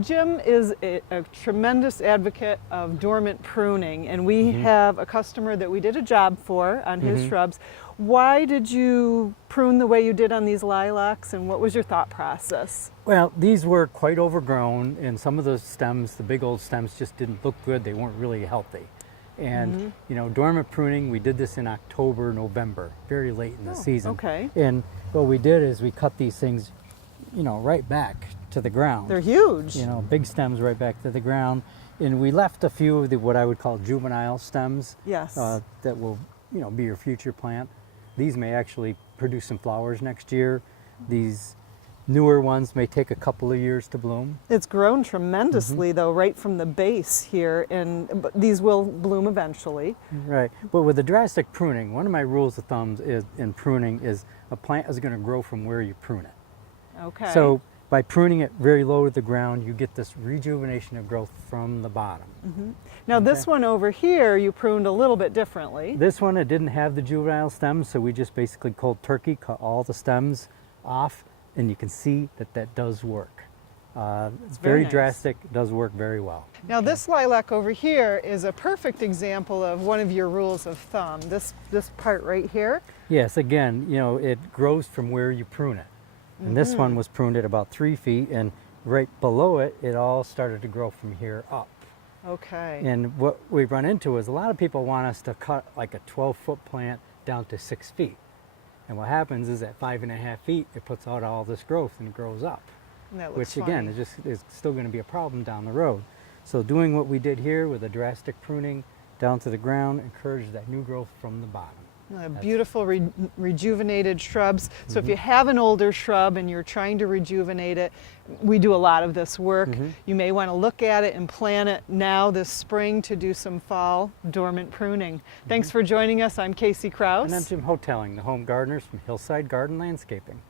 Jim is a tremendous advocate of dormant pruning, and we have a customer that we did a job for on his shrubs. Why did you prune the way you did on these lilacs, and what was your thought process? Well, these were quite overgrown, and some of the stems, the big old stems, just didn't look good. They weren't really healthy. And you know, dormant pruning, we did this in October, November, very late in the season. Okay. And what we did is we cut these things, you know, right back to the ground. They're huge. You know, big stems right back to the ground. And we left a few of the, what I would call juvenile stems. Yes. That will, you know, be your future plant. These may actually produce some flowers next year. These newer ones may take a couple of years to bloom. It's grown tremendously though, right from the base here, and but these will bloom eventually. Right, but with the drastic pruning, one of my rules of thumb is in pruning is a plant is going to grow from where you prune it. Okay. So by pruning it very low to the ground, you get this rejuvenation of growth from the bottom. Now this one over here, you pruned a little bit differently. This one, it didn't have the juvenile stems, so we just basically cold turkey cut all the stems off, and you can see that that does work. It's very nice. drastic, it does work very well. Now this lilac over here is a perfect example of one of your rules of thumb. This part right here. Yes, again, you know, it grows from where you prune it. And this one was pruned at about 3 feet, and right below it, it all started to grow from here up. Okay. And what we run into is a lot of people want us to cut like a 12-foot plant down to 6 feet. And what happens is at 5.5 feet, it puts out all this growth and it grows up. And that looks Which again, funny. is still going to be a problem down the road. So doing what we did here with a drastic pruning down to the ground encourages that new growth from the bottom. Beautiful rejuvenated shrubs. So if you have an older shrub and you're trying to rejuvenate it, we do a lot of this work. You may want to look at it and plan it now this spring to do some fall dormant pruning. Thanks for joining us. I'm Casey Krause. And I'm Jim Hoteling, the home gardeners from Hillside Garden Landscaping.